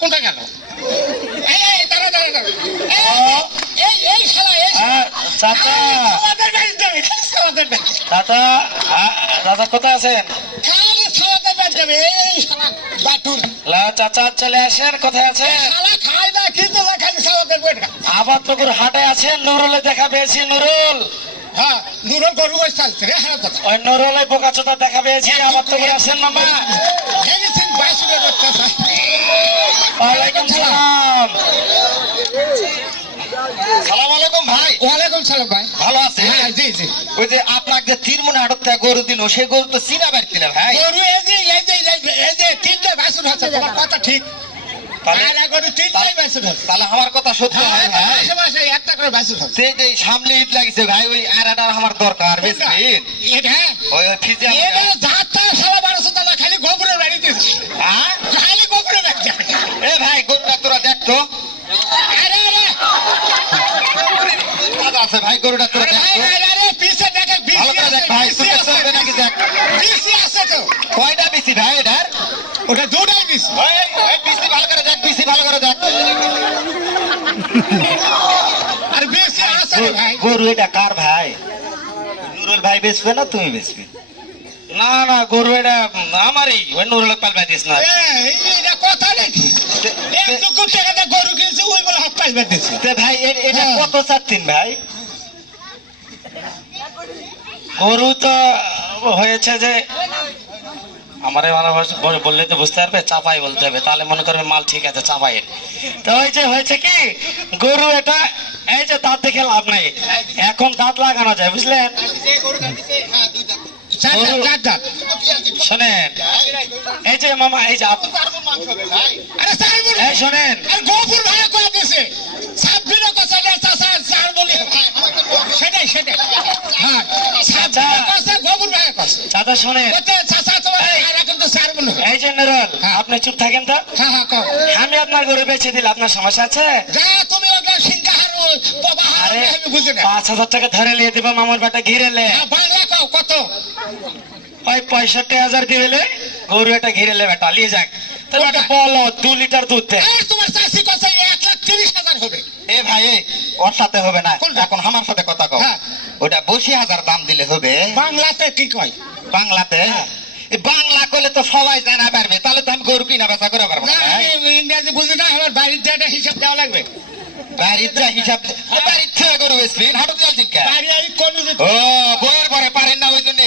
কোনটা গেল? এই এই দাঁড়া দাঁড়া দাঁড়া, এই এই শালা এই চাচা আমাদের বাড়ি যাবে, আমাদের বাড়ি চাচা চাচা কোথায় আছেন? খালি আমাদের বাড়ি যাবে এই শালা বাটুল চাচা চলে আসেন, কোথায় আছেন? শালা খায় না কিন্তু না খালি আমাদের বইটা। আবার পুকুর হাটে আছেন, নুরুলে দেখা পেয়েছি। নুরুল, হ্যাঁ নুরুল গরু বসে চালছে রে, হ্যাঁ কথা ওই নুরুলে বোকা চোদা দেখা পেয়েছি। আবার তো করে আসেন মামা। ভেঙেছেন বাইশুরের বাচ্চা। ওয়ালাইকুম সালাম। সালাম আলাইকুম ভাই। ওয়ালাইকুম সালাম ভাই। ভালো আছে? হ্যাঁ জি জি। ওই যে আপনাকে যে তিরমুনে হাটত থেকে গরু দিন, সেই গরু তো চিনা পারছি না ভাই। গরু এই যে এই যে এই যে তিনটে বাইশুর আছে, তোমার কথা ঠিক। তাহলে আর গরু তিনটাই বাইশুর আছে। তাহলে আমার কথা সত্যি হয় ভাই। মাসে মাসে একটা করে বাইশুর আছে। সেই যে সামনে ঈদ লাগিছে ভাই, ওই আড়াটার আমার দরকার বেশদিন। এটা ওই ফিজে এটা যাত্রা সারা 1200 টাকা খালি গোবরের বাড়িতে, হ্যাঁ খালি গোবরের বাড়ি যাবে। এ ভাই গরুটা তোরা দেখতো আরে আরে আছে ভাই, গরুটা তোরা আরে ভাই দেখতো আরে পিছে দেখে ভালো করে দেখ ভাই, বিসি তোকে চলবে নাকি দেখ। বিসি আছে তো, কয়টা বিসি ভাই এটার? ওটা দুটাই বিসি। ওই বিসি ভালো করে দেখ, বিসি ভালো করে দেখ। আর বিসি আছে রে ভাই। গরু এটা কার ভাই? নুরুল ভাই বেচবে না তুমি বেচবে? না না, গরু এটা আমারই। ওই নুরুলে পালবা দিস না। এটা কথা নাকি? এক দুঃখ টাকা দিয়ে গরু কিনছে, ওই বলে হাত পাইবার দিচ্ছে। তে ভাই এটা হ্যাঁ। কত চাচ্ছেন ভাই? গরু তো হয়েছে যে আমার বললে তো বুঝতে পারবে, চাপাই বলতে হবে, তাহলে মনে করবে মাল ঠিক আছে চাপাই। তো ওই যে হয়েছে কি, গরু এটা এই যে দাঁত দেখে লাভ নাই, এখন দাঁত লাগানো যায়, বুঝলেন? শোনেন এই যে মামা, এই যে আরে স্যার বলি, এই শোনেন, আর গোপুর ভাই কয় দিছে, সাববিরও কথা না চাচা স্যার বলি, সেটাই সেটাই। হ্যাঁ সাববিরও কথা, গোপুর ভাই কথা। চাচা শোনেন, ওতে চাচা তোমার আর এখন তো স্যার বলি। এই যে নুরুল, আপনি চুপ থাকেন তো। হ্যাঁ হ্যাঁ কও। আমি আপনার গরু বেচে দিলে আপনার সমস্যা আছে? যা তুমি ওটা সিংহার বাহার আরে আমি বুঝি না। 5000 টাকা ধরে নিয়ে দিব মামার বাটা ঘিরেলে। হ্যাঁ, বাংলা কও কত? ওই 65,000 দিলে গরু এটা ঘিরেলে বেটা নিয়ে যাক। তাহলে একটা বলো 2 লিটার দুধ দে। আর তোমার চাষি কথা 1,30,000 হবে। এ ভাই ওর সাথে হবে না, কোনটা? এখন আমার সাথে কথা কও। হ্যাঁ। ওটা 80,000 দাম দিলে হবে। বাংলাতে কি কয়? বাংলাতে এ বাংলা কইলে তো সবাই জানা পারবে, তাহলে তো আমি গরু কিনা বেচা করে পারবো না না ভাই। আমি ইংরেজি বুঝি না, আমার বাড়ির যেটা হিসাব দেওয়া লাগবে। বাড়ির যা হিসাব, বাড়ির থেকে গরু বেচবেন, হাটতে যাচ্ছেন কে? বাড়ি আমি কোন ও বইয়ের পরে পারেন না, ওই জন্য